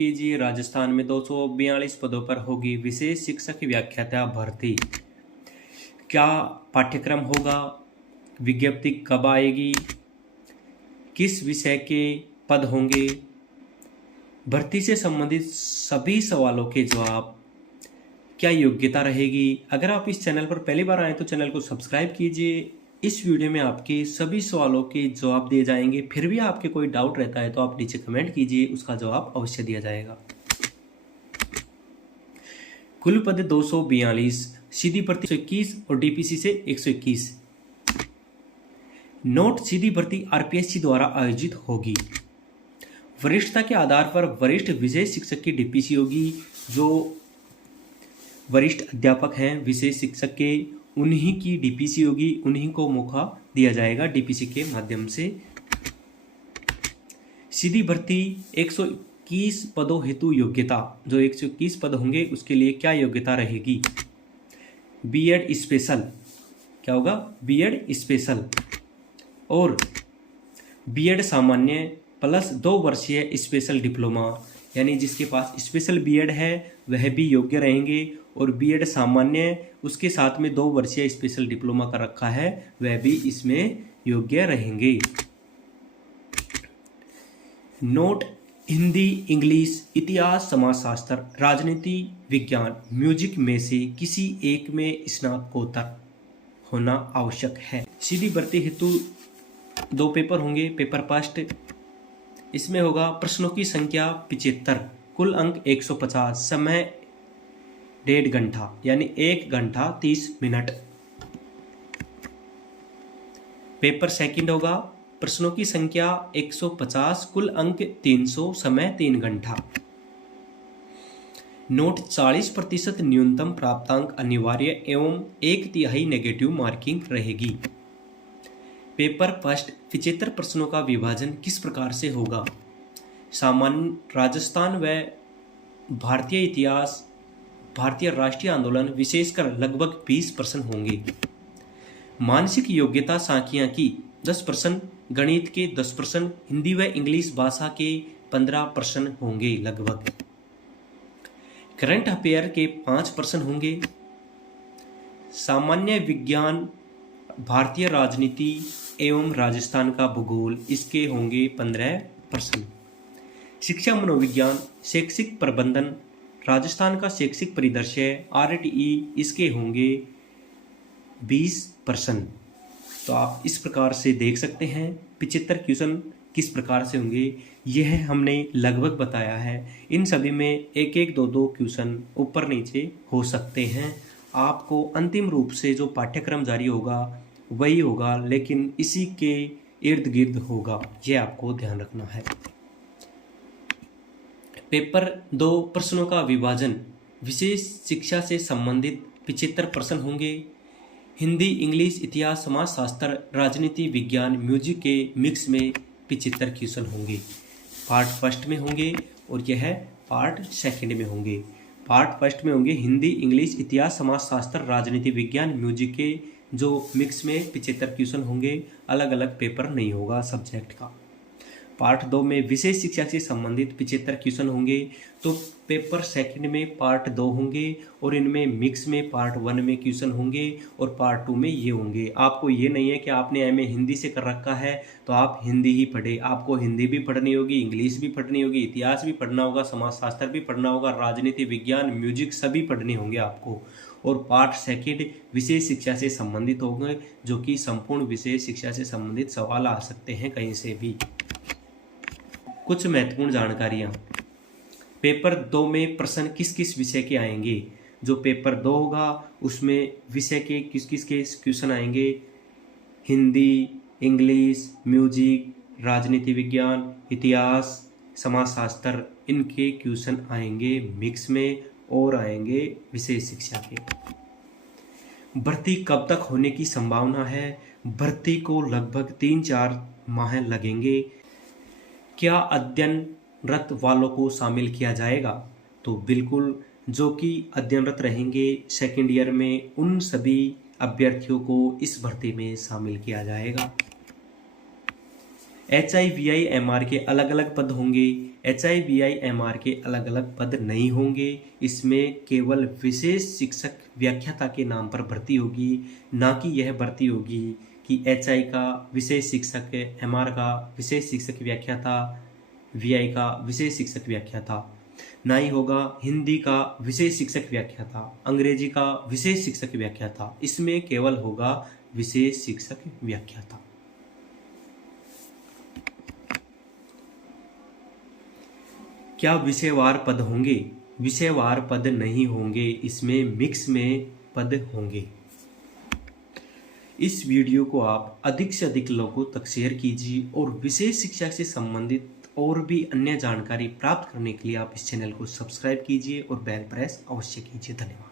कीजिए। राजस्थान में 242 पदों पर होगी विशेष शिक्षक व्याख्याता भर्ती। क्या पाठ्यक्रम होगा? विज्ञप्ति कब आएगी? किस विषय के पद होंगे? भर्ती से संबंधित सभी सवालों के जवाब। क्या योग्यता रहेगी? अगर आप इस चैनल पर पहली बार आए तो चैनल को सब्सक्राइब कीजिए। इस वीडियो में आपके सभी सवालों के जवाब दिए जाएंगे। फिर भी आपके कोई डाउट रहता है तो आप नीचे कमेंट कीजिए, उसका जवाब अवश्य दिया जाएगा। कुल पद 242, सीधी भर्ती 121 और डीपीसी से 121। नोट: सीधी भर्ती आरपीएससी द्वारा आयोजित होगी। वरिष्ठता के आधार पर वरिष्ठ विशेष शिक्षक की डीपीसी होगी। जो वरिष्ठ अध्यापक हैं विशेष शिक्षक के, उन्हीं की डीपीसी होगी, उन्हीं को मौका दिया जाएगा डीपीसी के माध्यम से। सीधी भर्ती 121 पदों हेतु योग्यता, जो 121 पद होंगे उसके लिए क्या योग्यता रहेगी? बीएड स्पेशल, क्या होगा? बीएड स्पेशल और बीएड सामान्य प्लस 2 वर्षीय स्पेशल डिप्लोमा, यानी जिसके पास स्पेशल बीएड है वह भी योग्य रहेंगे, और बीएड सामान्य उसके साथ में 2 वर्षीय स्पेशल डिप्लोमा का रखा है वह भी इसमें योग्य रहेंगे। नोट: हिंदी, इंग्लिश, इतिहास, समाजशास्त्र, राजनीति विज्ञान, म्यूजिक में से किसी एक में स्नातकोत्तर होना आवश्यक है। सीधी भर्ती हेतु 2 पेपर होंगे। पेपर फर्स्ट, इसमें होगा प्रश्नों की संख्या 75, कुल अंक 150, समय 1.5 घंटा यानी 1 घंटा 30 मिनट। पेपर सेकंड होगा प्रश्नों की संख्या 150, कुल अंक 300, समय 3 घंटा। नोट: 40% न्यूनतम प्राप्तांक अनिवार्य एवं 1/3 नेगेटिव मार्किंग रहेगी। पेपर फर्स्ट 75 प्रश्नों का विभाजन किस प्रकार से होगा? सामान्य, राजस्थान व भारतीय इतिहास, भारतीय राष्ट्रीय आंदोलन विशेषकर लगभग 20 प्रश्न होंगे। मानसिक योग्यता सांख्यिकी 10 प्रश्न, गणित के 10 प्रश्न, हिंदी व इंग्लिश भाषा के 15 प्रश्न होंगे लगभग। करंट अफेयर के 5 प्रश्न होंगे। सामान्य विज्ञान, भारतीय राजनीति एवं राजस्थान का भूगोल, इसके होंगे 15 प्रश्न। शिक्षा मनोविज्ञान, शैक्षिक प्रबंधन, राजस्थान का शैक्षिक परिदृश्य आरटीई, इसके होंगे 20 प्रश्न। तो आप इस प्रकार से देख सकते हैं 75 क्वेश्चन किस प्रकार से होंगे, यह हमने लगभग बताया है। इन सभी में एक एक 2-2 क्वेश्चन ऊपर नीचे हो सकते हैं। आपको अंतिम रूप से जो पाठ्यक्रम जारी होगा वही होगा, लेकिन इसी के इर्द गिर्द होगा, यह आपको ध्यान रखना है। पेपर 2 प्रश्नों का विभाजन विशेष शिक्षा से संबंधित 75 प्रश्न होंगे। हिंदी, इंग्लिश, इतिहास, समाजशास्त्र, राजनीति विज्ञान, म्यूजिक के मिक्स में 75 क्वेश्चन होंगे। पार्ट फर्स्ट में होंगे और यह पार्ट सेकंड में होंगे। पार्ट फर्स्ट में होंगे हिंदी, इंग्लिश, इतिहास, समाजशास्त्र, राजनीति विज्ञान, म्यूजिक के जो मिक्स में 75 क्वेश्चन होंगे। अलग अलग पेपर नहीं होगा सब्जेक्ट का। पार्ट 2 में विशेष शिक्षा से संबंधित 75 क्वेश्चन होंगे। तो पेपर सेकंड में पार्ट 2 होंगे और इनमें मिक्स में पार्ट 1 में क्वेश्चन होंगे और पार्ट 2 में ये होंगे। आपको ये नहीं है कि आपने एमए हिंदी से कर रखा है तो आप हिंदी ही पढ़े, आपको हिंदी भी पढ़नी होगी, इंग्लिश भी पढ़नी होगी, इतिहास भी पढ़ना होगा, समाजशास्त्र भी पढ़ना होगा, राजनीति विज्ञान, म्यूजिक सभी पढ़ने होंगे आपको। और पार्ट सेकंड विशेष शिक्षा से संबंधित होंगे, जो कि संपूर्ण विशेष शिक्षा से संबंधित सवाल आ सकते हैं कहीं से भी। कुछ महत्वपूर्ण जानकारियाँ। पेपर 2 में प्रश्न किस किस विषय के आएंगे? जो पेपर 2 होगा उसमें विषय के किस किस के क्वेश्चन आएंगे? हिंदी, इंग्लिश, म्यूजिक, राजनीति विज्ञान, इतिहास, समाजशास्त्र, इनके क्वेश्चन आएंगे मिक्स में और आएंगे विशेष शिक्षा के। भर्ती कब तक होने की संभावना है? भर्ती को लगभग 3-4 माह लगेंगे। क्या अध्ययनरत वालों को शामिल किया जाएगा? तो बिल्कुल, जो कि अध्ययनरत रहेंगे सेकेंड ईयर में, उन सभी अभ्यर्थियों को इस भर्ती में शामिल किया जाएगा। HI, VI, MR के अलग अलग पद होंगे। HIVIMR के अलग अलग पद नहीं होंगे। इसमें केवल विशेष शिक्षक व्याख्याता के नाम पर भर्ती होगी, ना कि यह भर्ती होगी कि HI का विशेष शिक्षक, MR का विशेष शिक्षक व्याख्याता, VI का विशेष शिक्षक व्याख्याता। ना ही होगा हिंदी का विशेष शिक्षक व्याख्याता, अंग्रेजी का विशेष शिक्षक व्याख्याता। इसमें केवल होगा विशेष शिक्षक व्याख्याता। क्या विषयवार पद होंगे? विषयवार पद नहीं होंगे, इसमें मिक्स में पद होंगे। इस वीडियो को आप अधिक से अधिक लोगों तक शेयर कीजिए और विशेष शिक्षा से संबंधित और भी अन्य जानकारी प्राप्त करने के लिए आप इस चैनल को सब्सक्राइब कीजिए और बेल प्रेस अवश्य कीजिए। धन्यवाद।